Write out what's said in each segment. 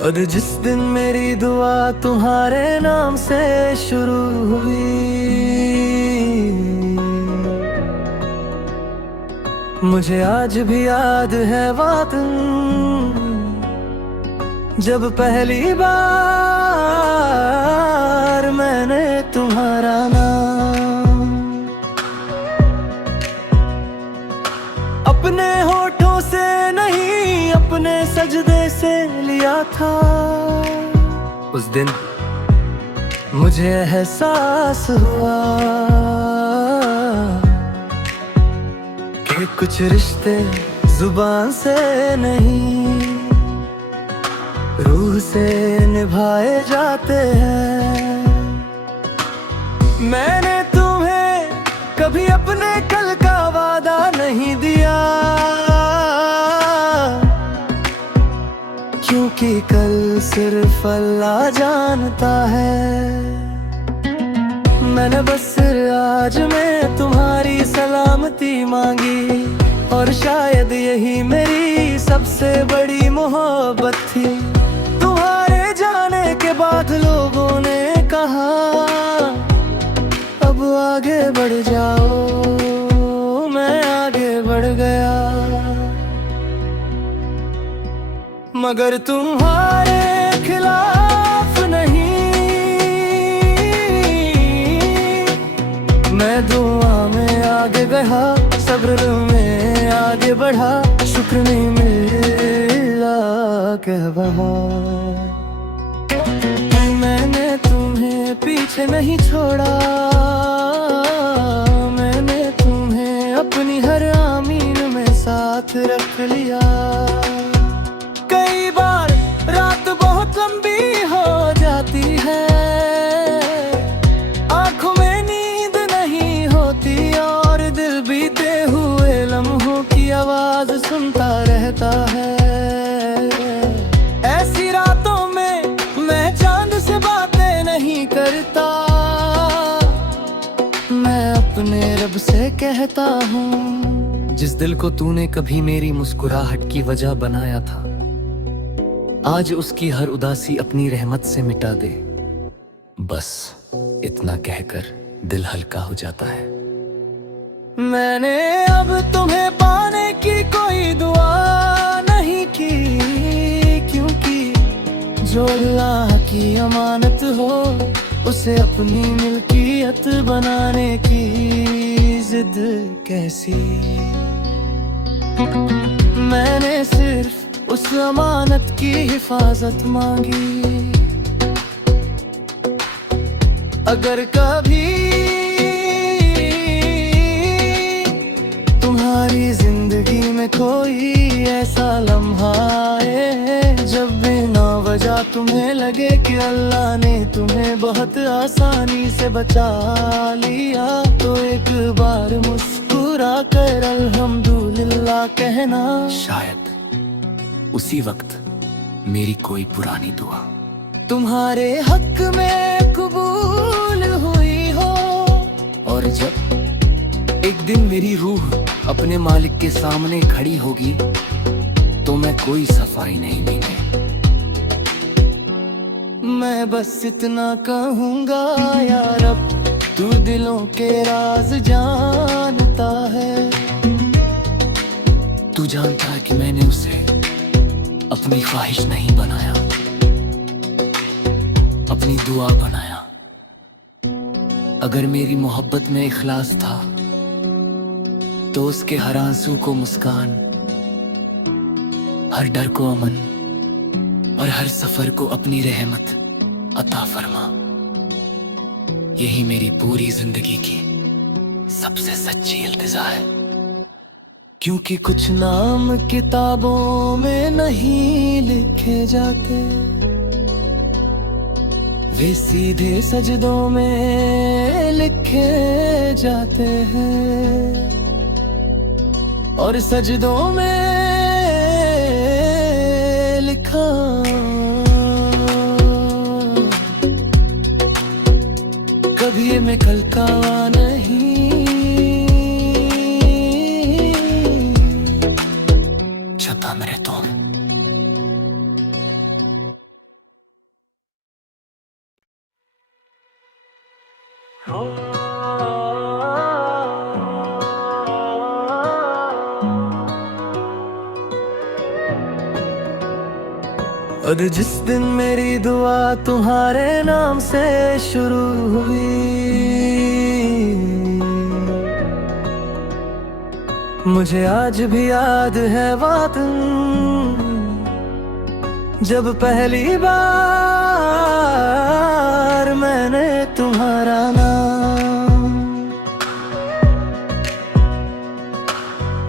और जिस दिन मेरी दुआ तुम्हारे नाम से शुरू हुई, मुझे आज भी याद है बात, जब पहली बार मैंने तुम्हारा नाम अपने होठों से नहीं, अपने सजदे से लिया था। उस दिन मुझे एहसास हुआ कि कुछ रिश्ते जुबान से नहीं, रूह से निभाए जाते हैं। मैंने तुम्हें कभी अपने कल का वादा नहीं दिया, क्योंकि कल सिर्फ अल्लाह जानता है। मैंने बस आज में तुम्हारी सलामती मांगी, और शायद यही मेरी सबसे बड़ी मोहब्बत थी। तुम्हारे जाने के बाद लोगों ने कहा अब आगे बढ़ जाओ, मैं आगे बढ़ गया, मगर तुम्हारे खिलाफ नहीं। मैं दुआ में आगे गया, सब्र में आगे बढ़ा, शुक्र नहीं मिला कह वहाँ। मैंने तुम्हें पीछे नहीं छोड़ा, मैंने तुम्हें अपनी हर आमीन में साथ रख लिया। कई बार रात बहुत लंबी हो जाती है, आंखों में नींद नहीं होती, और दिल बीते हुए लम्हों की आवाज सुनता रहता है। ऐसी रातों में मैं चांद से बातें नहीं करता, मैं अपने रब से कहता हूँ, जिस दिल को तूने कभी मेरी मुस्कुराहट की वजह बनाया था, आज उसकी हर उदासी अपनी रहमत से मिटा दे। बस इतना कहकर दिल हल्का हो जाता है। मैंने अब तुम्हें पाने की कोई दुआ नहीं की, क्योंकि जो अल्लाह की अमानत हो उसे अपनी मिल्कियत बनाने की जिद कैसी। मैंने सिर्फ उस अमानत की हिफाजत मांगी, अगर कभी तुम्हारी जिंदगी में कोई ऐसा लम्हा आए जब बिना वजह तुम्हें लगे कि अल्लाह ने तुम्हें बहुत आसानी से बचा लिया, तो एक बार मुस्कुरा कर अल्हम्दुलिल्लाह कहना। शायद उसी वक्त मेरी कोई पुरानी दुआ तुम्हारे हक में कबूल हुई हो, और जब एक दिन मेरी रूह अपने मालिक के सामने खड़ी होगी, तो मैं कोई सफाई नहीं देंगे। मैं बस इतना कहूँगा या रब, तू दिलों के राज जानता है। तू जानता है कि मैंने उसे अपनी ख्वाहिश नहीं बनाया, अपनी दुआ बनाया। अगर मेरी मोहब्बत में इखलास था, तो उसके हर आंसू को मुस्कान, हर डर को अमन, और हर सफर को अपनी रहमत अता फरमा। यही मेरी पूरी जिंदगी की सबसे सच्ची इल्तिजा है, क्योंकि कुछ नाम किताबों में नहीं लिखे जाते, वे सीधे सजदों में लिखे जाते हैं, और सजदों में लिखा कभी ये मैं कल का नहीं। छता मेरे तुम और जिस दिन मेरी दुआ तुम्हारे नाम से शुरू हुई, मुझे आज भी याद है वो दिन जब पहली बार मैंने तुम्हारा नाम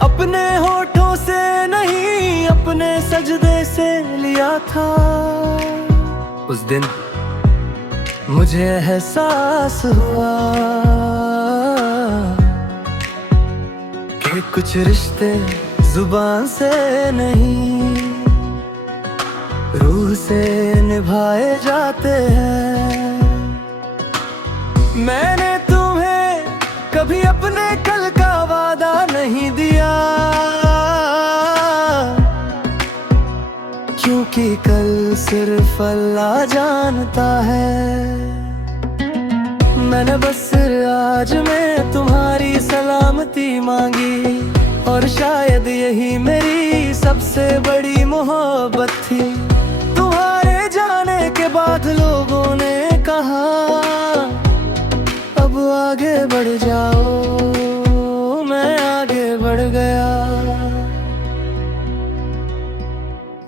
अपने होठों से नहीं अपने सजदे से लिया था। उस दिन मुझे एहसास हुआ कि कुछ रिश्ते जुबान से नहीं रूह से निभाए जाते हैं। मैंने तुम्हें कभी अपने कल का वादा नहीं दिया, क्योंकि कल सिर्फ अल्लाह जानता है। मैंने बस आज में तुम्हारी सलामती मांगी, और शायद यही मेरी सबसे बड़ी मोहब्बत थी। तुम्हारे जाने के बाद लोगों ने कहा अब आगे बढ़ जाओ, मैं आगे बढ़ गया,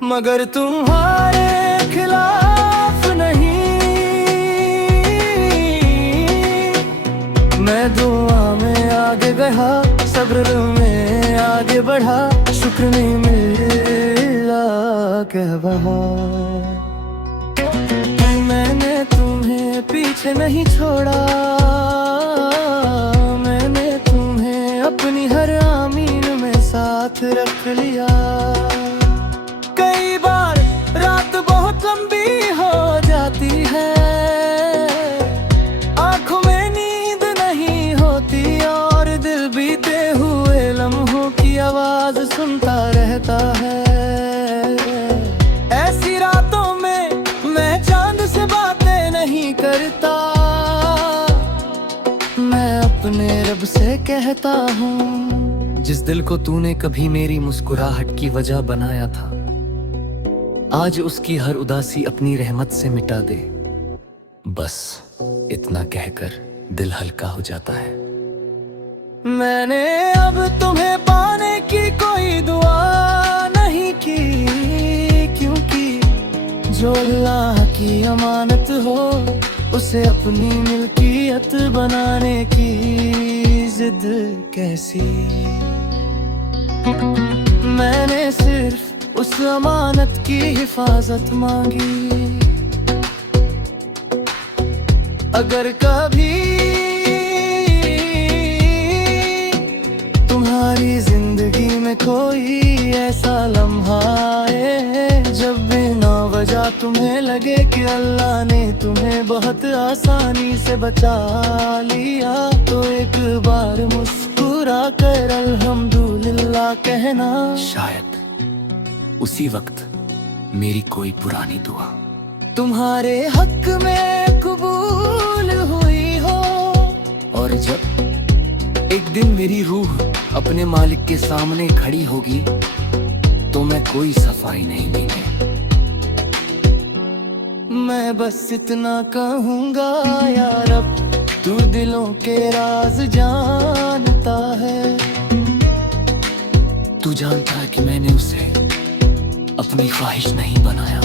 मगर तुम्हारे खिलाफ नहीं। मैं दुआ में आगे गया, सब्र में आगे बढ़ा, शुक्र नहीं मिला कह बहा। मैंने तुम्हें पीछे नहीं छोड़ा, मैंने तुम्हें अपनी हर आमीन में साथ रख लिया। कई बार रात बहुत लंबी हो जाती है, आंखों में नींद नहीं होती, और दिल बीते हुए लम्हों की आवाज सुनता रहता है। ऐसी रातों में मैं चांद से बातें नहीं करता, मैं अपने रब से कहता हूँ, जिस दिल को तूने कभी मेरी मुस्कुराहट की वजह बनाया था, आज उसकी हर उदासी अपनी रहमत से मिटा दे। बस इतना कहकर दिल हल्का हो जाता है। मैंने अब तुम्हें पाने की कोई दुआ नहीं की, क्योंकि जो अल्लाह की अमानत हो उसे अपनी मिल्कियत बनाने की जिद कैसी। मैंने सिर्फ उस अमानत की हिफाजत मांगी। अगर कभी तुम्हारी जिंदगी में कोई ऐसा लम्हा आए जब बिना वजह तुम्हें लगे कि अल्लाह ने तुम्हें बहुत आसानी से बचा लिया, तो एक बार मुस्कुरा कर अल्हम्दुलिल्लाह कहना। शायद उसी वक्त मेरी कोई पुरानी दुआ तुम्हारे हक में कबूल हुई हो, और जब एक दिन मेरी रूह अपने मालिक के सामने खड़ी होगी तो मैं कोई सफाई नहीं देंगे। मैं बस इतना कहूँगा या रब, तू दिलों के राज जानता है। तू जानता है कि मैंने उसे अपनी ख्वाहिश नहीं बनाया,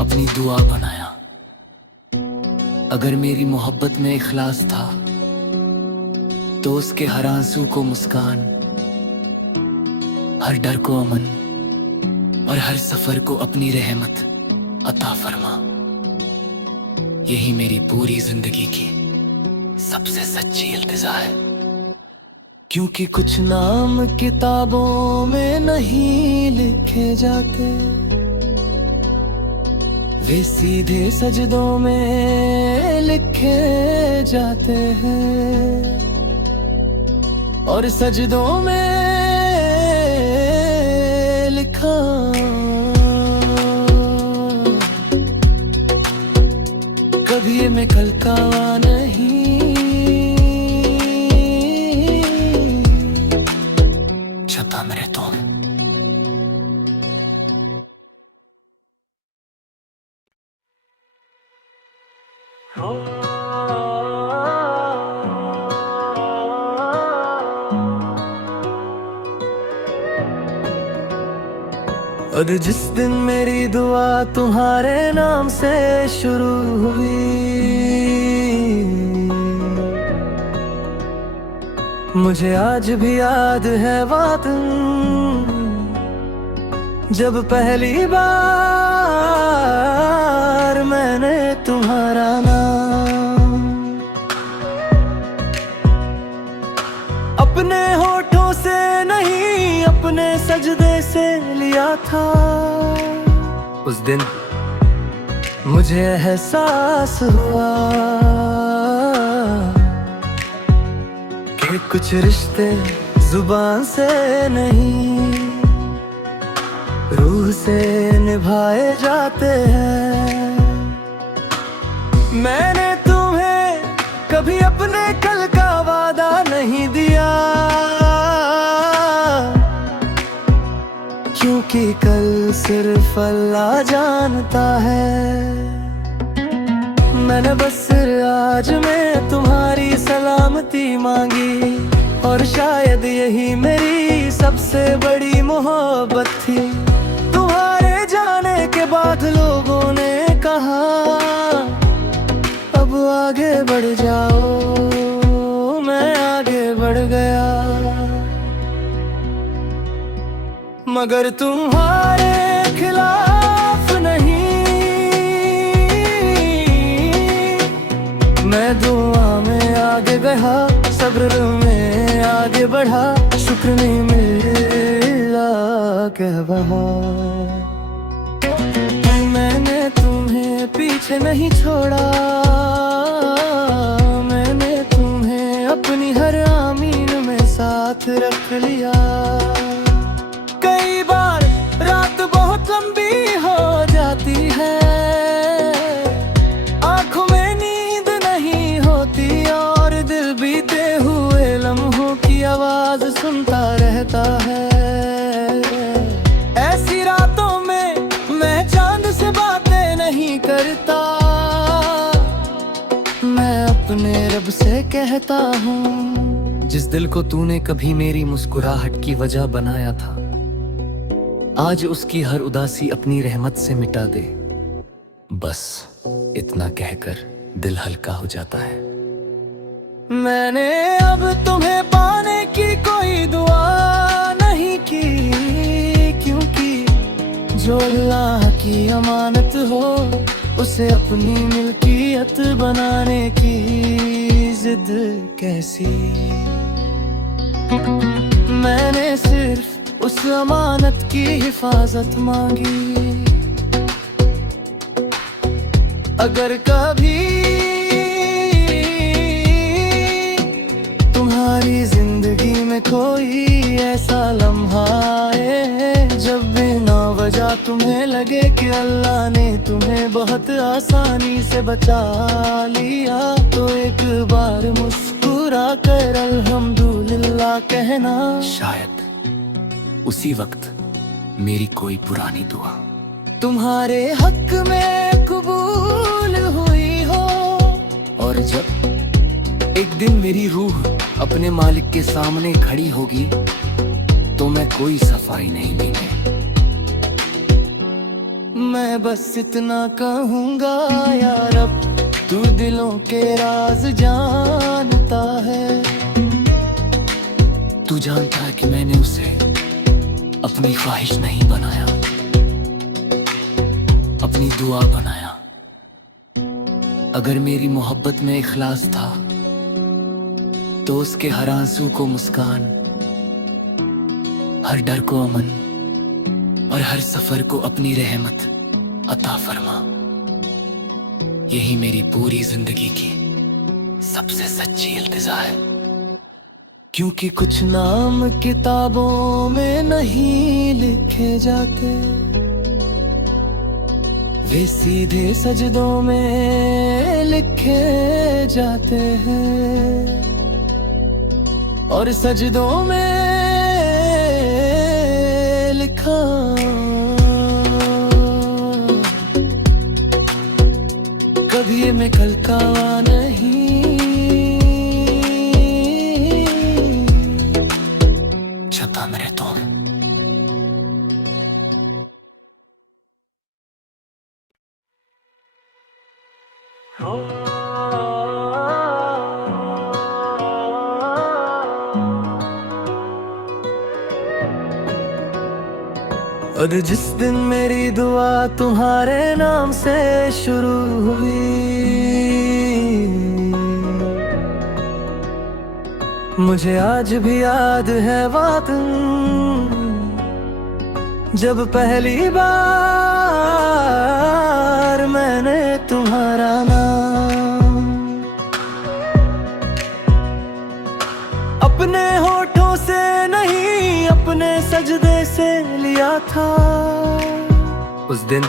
अपनी दुआ बनाया। अगर मेरी मोहब्बत में इखलास था तो उसके हर आंसू को मुस्कान, हर डर को अमन, और हर सफर को अपनी रहमत अता फरमा। यही मेरी पूरी जिंदगी की सबसे सच्ची इल्तिजा है, क्योंकि कुछ नाम किताबों में नहीं लिखे जाते, वे सीधे सजदों में लिखे जाते हैं और सजदों में लिखा कभी मैं कल का नहीं छपा मेरे तुम। और जिस दिन मेरी दुआ तुम्हारे नाम से शुरू हुई, मुझे आज भी याद है बात जब पहली बार मैंने तुम्हारा नाम अपने होठों से नहीं अपने सजदे से लिया था। उस दिन मुझे एहसास हुआ कि कुछ रिश्ते जुबान से नहीं रूह से निभाए जाते हैं। मैंने तुम्हें कभी अपने कल का वादा नहीं दिया, क्योंकि कल सिर्फ अल्लाह जानता है। मैंने बस आज में तुम्हारी सलामती मांगी और शायद यही मेरी सबसे बड़ी मोहब्बत थी। तुम्हारे जाने के बाद लोगों ने कहा अब आगे बढ़ जाओ, मैं आगे बढ़ गया मगर तुम्हारे खिलाफ नहीं। मैं दुआ में आगे बढ़ा, सब्र में आगे बढ़ा, शुक्र नहीं मिला कह बहा। मैंने तुम्हें पीछे नहीं छोड़ा, मैंने तुम्हें अपनी हर आमीन में साथ रख लिया। कई बार रात बहुत लंबी हो जाती है, आंखों में नींद नहीं होती और दिल बीते हुए लम्हों की आवाज सुनता रहता है। ऐसी रातों में मैं चांद से बातें नहीं करता, मैं अपने रब से कहता हूँ जिस दिल को तूने कभी मेरी मुस्कुराहट की वजह बनाया था, आज उसकी हर उदासी अपनी रहमत से मिटा दे। बस इतना कहकर दिल हल्का हो जाता है। मैंने अब तुम्हें पाने की कोई दुआ नहीं की, क्योंकि जो अल्लाह की अमानत हो उसे अपनी मिल्कियत बनाने की जिद कैसी। मैंने सिर्फ उस अमानत की हिफाजत मांगी। अगर कभी तुम्हारी जिंदगी में कोई ऐसा लम्हा आए जब बिना वजह तुम्हें लगे कि अल्लाह ने तुम्हें बहुत आसानी से बचा लिया, तो एक बार मुस्कुरा कर अल्हम्दुलिल्लाह कहना। शायद उसी वक्त मेरी कोई पुरानी दुआ तुम्हारे हक में कबूल हुई हो, और जब एक दिन मेरी रूह अपने मालिक के सामने खड़ी होगी तो मैं कोई सफाई नहीं देंगे। मैं बस इतना कहूँगा या रब, तू दिलों के राज जानता है। तू जानता है कि मैंने उसे अपनी ख्वाहिश नहीं बनाया, अपनी दुआ बनाया। अगर मेरी मोहब्बत में इखलास था तो उसके हर आंसू को मुस्कान, हर डर को अमन और हर सफर को अपनी रहमत अता फरमा। यही मेरी पूरी जिंदगी की सबसे सच्ची इल्तिजा है। क्योंकि कुछ नाम किताबों में नहीं लिखे जाते, वे सीधे सजदों में लिखे जाते हैं, और सजदों में लिखा कभी मैं कल का नहीं, छपा मेरे तुम। और जिस दिन मेरी दुआ तुम्हारे नाम से शुरू हुई, मुझे आज भी याद है बात, जब पहली बार मैंने तुम्हारा नाम अपने होठों से नहीं, अपने सजदे से लिया था। उस दिन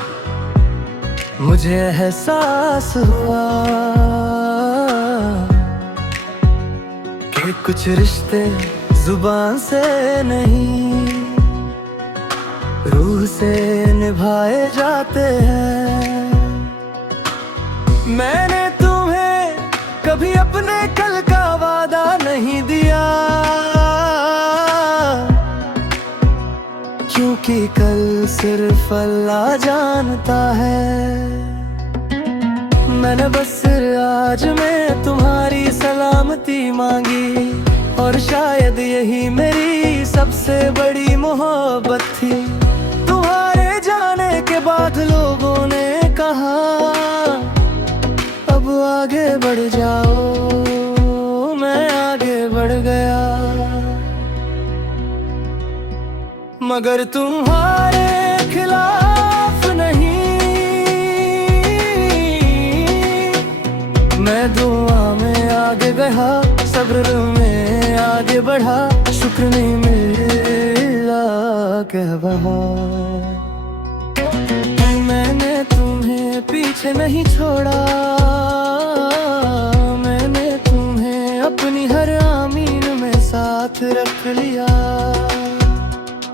मुझे एहसास हुआ कि कुछ रिश्ते जुबान से नहीं, रूह से निभाए जाते हैं। मैंने तुम्हें कभी अपने कल का वादा नहीं दिया, क्योंकि कल सिर्फ अल्लाह जानता है। मैंने बस आज में तुम्हारी सलामती मांगी, और शायद यही मेरी सबसे बड़ी मोहब्बत थी। तुम्हारे जाने के बाद लोगों ने कहा अब आगे बढ़ जाओ, मैं आगे बढ़ गया, मगर तुम्हारे खिलाफ नहीं। मैं दुआ में आगे गया, सब्र में आगे बढ़ा, शुक्र नहीं मिला कह वहाँ। मैंने तुम्हें पीछे नहीं छोड़ा, मैंने तुम्हें अपनी हर आमीन में साथ रख लिया।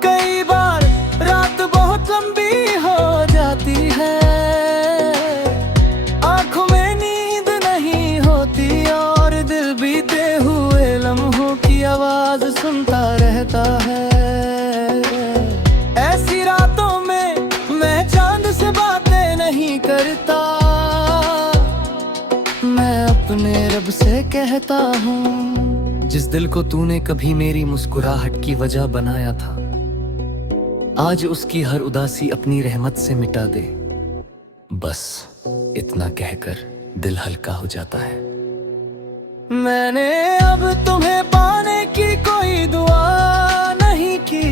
कई बार रात बहुत लंबी हो जाती है, आंखों में नींद नहीं होती, और दिल बीते हुए लम्हों की आवाज सुनता रहता है। ऐसी रातों में मैं चांद से बातें नहीं करता, मैं अपने रब से कहता हूँ, जिस दिल को तूने कभी मेरी मुस्कुराहट की वजह बनाया था, आज उसकी हर उदासी अपनी रहमत से मिटा दे। बस इतना कहकर दिल हल्का हो जाता है। मैंने अब तुम्हें पाने की कोई दुआ नहीं की,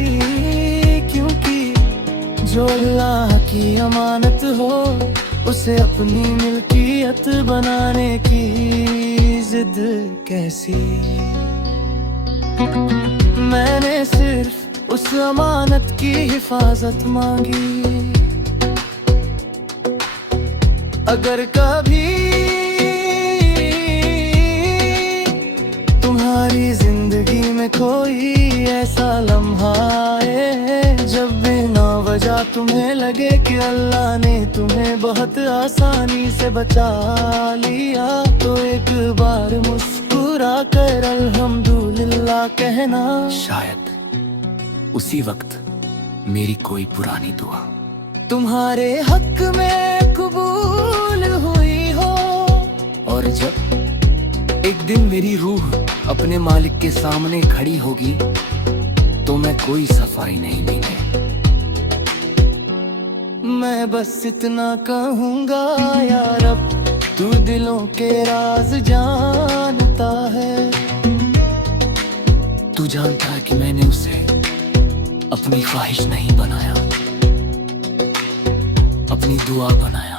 क्योंकि जो अल्लाह की अमानत हो उसे अपनी मिल्कियत बनाने की जिद कैसी। मैंने सिर्फ उस अमानत की हिफाजत मांगी। अगर कभी तुम्हारी जिंदगी में कोई ऐसा लम्हा आए जब बिना वजह तुम्हें लगे कि अल्लाह ने तुम्हें बहुत आसानी से बचा लिया, तो एक बार मुस्कुरा कर अल्हम्दुलिल्लाह कहना। शायद उसी वक्त मेरी कोई पुरानी दुआ तुम्हारे हक में कबूल हुई हो, और जब एक दिन मेरी रूह अपने मालिक के सामने खड़ी होगी तो मैं कोई सफाई नहीं देंगे। मैं बस इतना कहूँगा या रब, तू दिलों के राज जानता है। तू जानता है कि मैंने उसे अपनी ख्वाहिश नहीं बनाया, अपनी दुआ बनाया।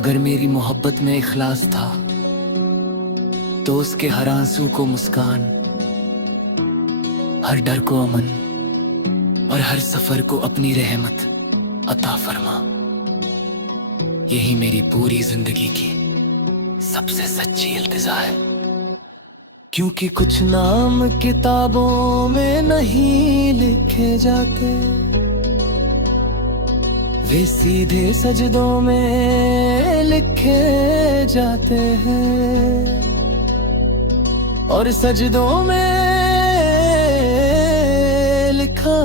अगर मेरी मोहब्बत में इखलास था तो उसके हर आंसू को मुस्कान, हर डर को अमन और हर सफर को अपनी रहमत अता फरमा। यही मेरी पूरी जिंदगी की सबसे सच्ची इल्तिजा है। क्योंकि कुछ नाम किताबों में नहीं लिखे जाते, वे सीधे सजदों में लिखे जाते हैं और सजदों में लिखा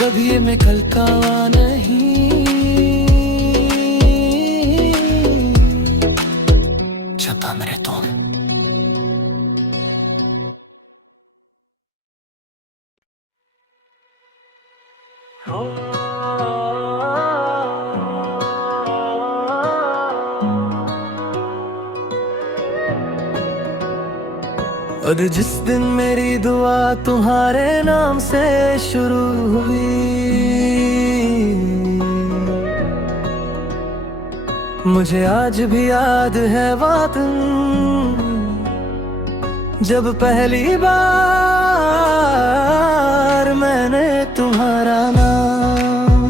कभी मैं कल का नहीं, छपा मेरे तुम। और जिस दिन मेरी दुआ तुम्हारे नाम से शुरू हुई, मुझे आज भी याद है वो दिन जब पहली बार मैंने तुम्हारा नाम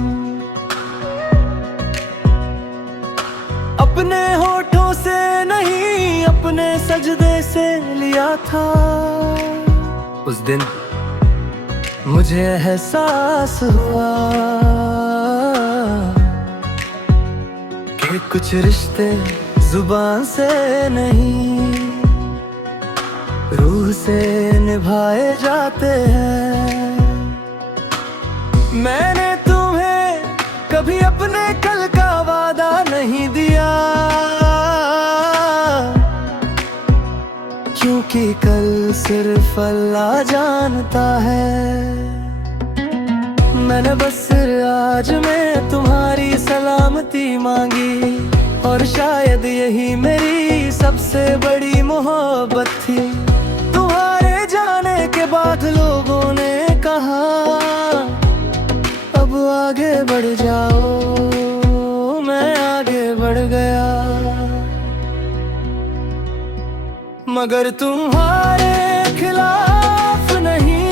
अपने होठों से नहीं अपने सजदे से लिया था। उस दिन मुझे एहसास हुआ कि कुछ रिश्ते जुबान से नहीं रूह से निभाए जाते हैं। मैंने तुम्हें कभी अपने कल का वादा नहीं दिया, क्योंकि कल सिर्फ अल्लाह जानता है। मैंने बस आज में तुम्हारी सलामती मांगी और शायद यही मेरी सबसे बड़ी मोहब्बत थी। तुम्हारे जाने के बाद लोगों ने कहा अब आगे बढ़ जाओ, मैं आगे बढ़ गया, मगर तुम्हारे खिलाफ नहीं।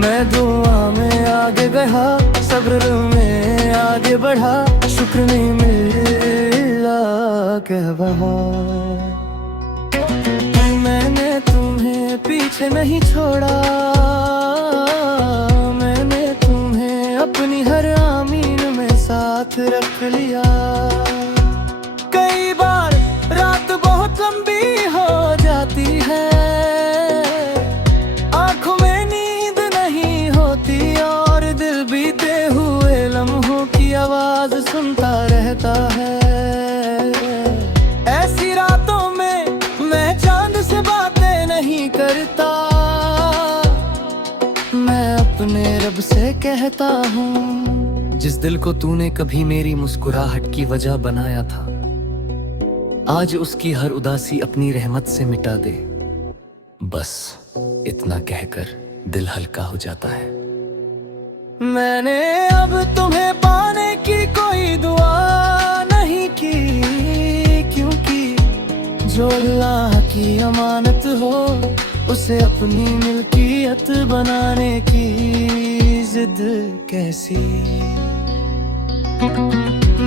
मैं दुआ में आगे गया, सब्र में आगे बढ़ा, शुक्र नहीं मिला कह बहा। मैंने तुम्हें पीछे नहीं छोड़ा, मैंने तुम्हें अपनी हर आमीन में साथ रख लिया। कई बार रात बहुत लंबी हो जाती है, आंखों में नींद नहीं होती और दिल बीते हुए लम्हों की आवाज सुनता रहता है। ऐसी रातों में मैं चांद से बातें नहीं करता, मैं अपने रब से कहता हूँ जिस दिल को तूने कभी मेरी मुस्कुराहट की वजह बनाया था, आज उसकी हर उदासी अपनी रहमत से मिटा दे। बस इतना कहकर दिल हल्का हो जाता है। मैंने अब तुम्हें पाने की कोई दुआ नहीं की, क्योंकि जो अल्लाह की अमानत हो उसे अपनी मिल्कियत बनाने की जिद कैसी।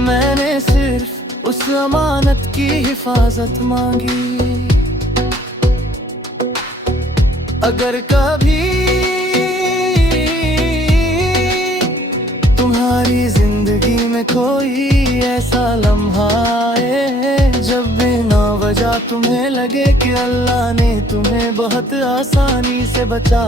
मैंने सिर्फ उस अमानत की हिफाजत मांगी। अगर कभी तुम्हारी जिंदगी में कोई ऐसा लम्हा आए जब बिना वजह तुम्हें लगे कि अल्लाह ने तुम्हें बहुत आसानी से बचा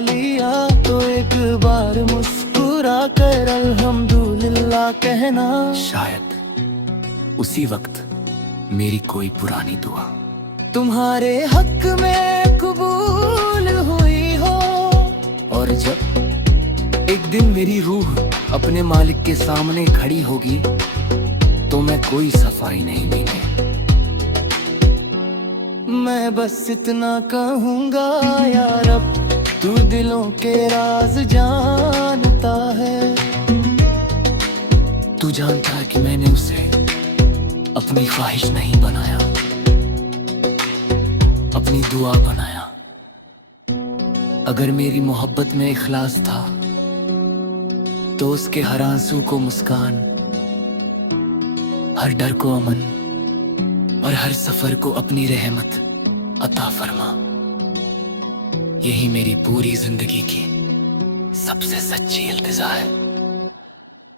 लिया, तो एक बार मुस्कुरा कर अल्हम्दुलिल्लाह कहना। शायद उसी वक्त मेरी कोई पुरानी दुआ तुम्हारे हक में कबूल हुई हो, और जब एक दिन मेरी रूह अपने मालिक के सामने खड़ी होगी तो मैं कोई सफाई नहीं देंगे। मैं बस इतना कहूँगा या रब तू दिलों के राज जानता है। तू जानता है कि मैंने उसे अपनी ख्वाहिश नहीं बनाया, अपनी दुआ बनाया। अगर मेरी मोहब्बत में इखलास था तो उसके हर आंसू को मुस्कान, हर डर को अमन और हर सफर को अपनी रहमत अता फरमा। यही मेरी पूरी जिंदगी की सबसे सच्ची इल्तिजा है।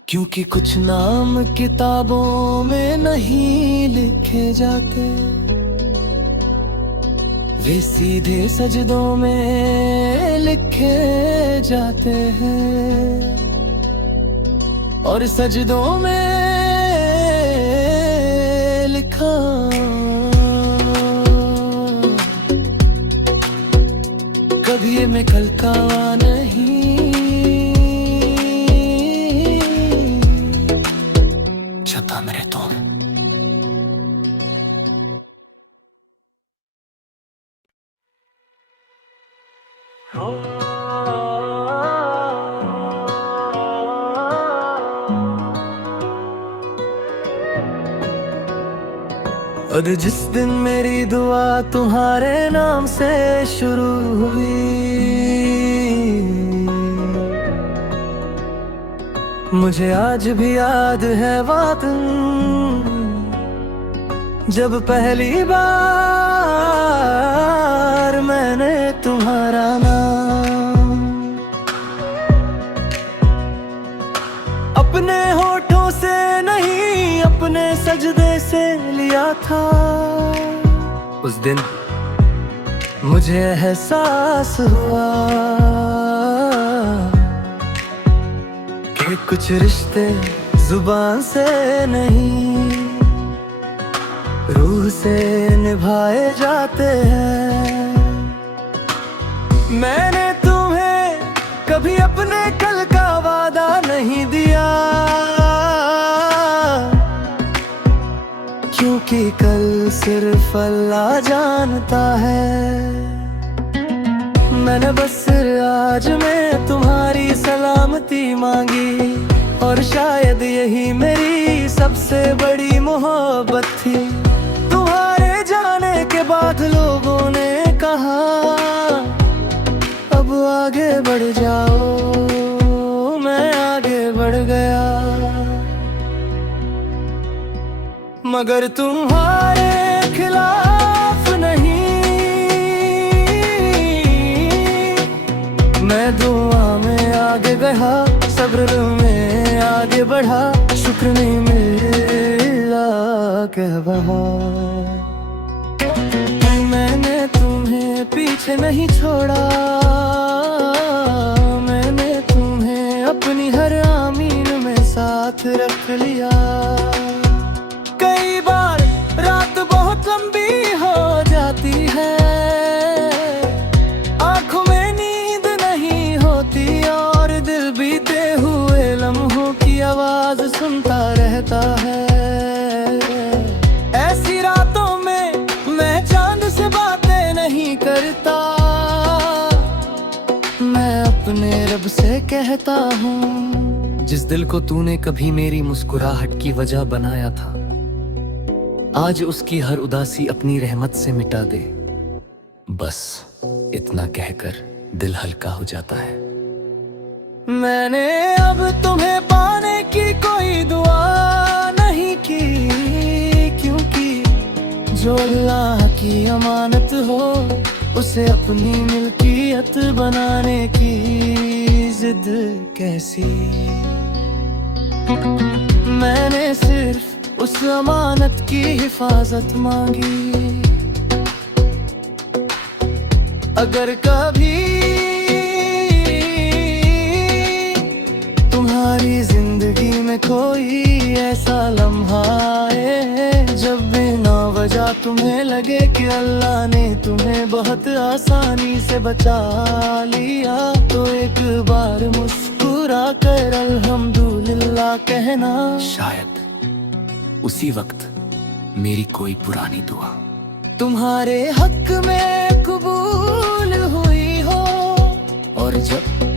क्योंकि कुछ नाम किताबों में नहीं लिखे जाते, वे सीधे सजदों में लिखे जाते हैं। और सजदों में लिखा कभी मैं कल का नहीं, छता में रहता हूं। और जिस दिन मेरी दुआ तुम्हारे नाम से शुरू हुई, मुझे आज भी याद है बात जब पहली बार मैंने तुम्हारा नाम अपने होठों से नहीं अपने सजदे से लिया था। उस दिन मुझे एहसास हुआ कि कुछ रिश्ते जुबान से नहीं रूह से निभाए जाते हैं। मैंने तुम्हें कभी अपने कल का वादा नहीं दिया, क्योंकि कल सिर्फ अल्लाह जानता है। मैंने बस आज में तुम्हारी सलामती मांगी, और शायद यही मेरी सबसे बड़ी मोहब्बत थी। तुम्हारे जाने के बाद लोगों ने कहा अब आगे बढ़ जाओ, मैं आगे बढ़ गया। मगर तुम्हारे खिलाफ नहीं, मैं दुआ में आगे बढ़ा, सब्र में आगे बढ़ा, शुक्र नहीं मिला कह बहा। मैंने तुम्हें पीछे नहीं छोड़ा, मैंने तुम्हें अपनी हर आमीन में साथ रख लिया। कई बार रात बहुत लंबी हो जाती है, आंखों में नींद नहीं होती, और दिल बीते हुए लम्हों की आवाज सुनता रहता है। ऐसी रातों में मैं चांद से बातें नहीं करता, मैं अपने रब से कहता हूँ, जिस दिल को तूने कभी मेरी मुस्कुराहट की वजह बनाया था, आज उसकी हर उदासी अपनी रहमत से मिटा दे। बस इतना कहकर दिल हल्का हो जाता है। मैंने अब तुम्हें पाने की कोई दुआ नहीं की, क्योंकि जो अल्लाह की अमानत हो उसे अपनी मिल्कियत बनाने की जिद कैसी। मैंने सिर्फ उस अमानत की हिफाजत मांगी। अगर कभी तुम्हारी जिंदगी में कोई ऐसा लम्हा आए जब बिना वजह तुम्हें लगे कि अल्लाह ने तुम्हें बहुत आसानी से बचा लिया, तो एक बार मुस्कुरा कर अल्हम्दुलिल्लाह कहना। शायद उसी वक्त मेरी कोई पुरानी दुआ तुम्हारे हक में कबूल हुई हो, और जब